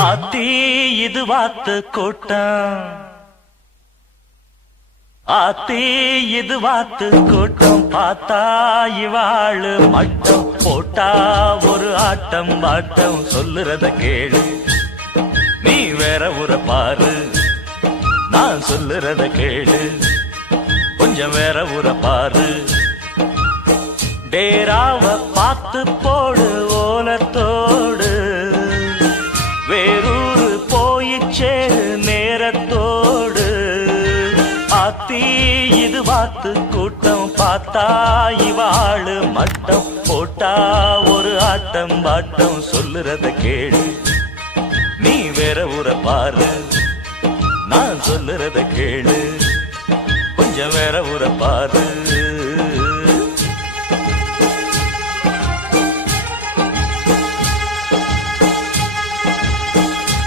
ஆத்தி இது வாத்து கூட்டம், ஆத்தி இது வாத்து கூட்டம். பார்த்தா இவாளு மட்டம் போட்டா ஒரு ஆட்டம் பாட்டம். சொல்லுறத கேளு நீ வேற ஊர பாரு, நான் சொல்லுறத கேளு கொஞ்சம் வேற ஊர பாரு. டேராவ பார்த்து போடு ஓலத்தோடு, வேறூரு போயிச்சேரு நேரத்தோடு. ஆத்தி இது வாத்து கூட்டம், பார்த்தா இவாளு மட்டம் போட்டா ஒரு ஆட்டம் பாட்டம். சொல்லுறத கேளு நீ வேற ஊர பாரு, நான் சொல்லுறத கேளு.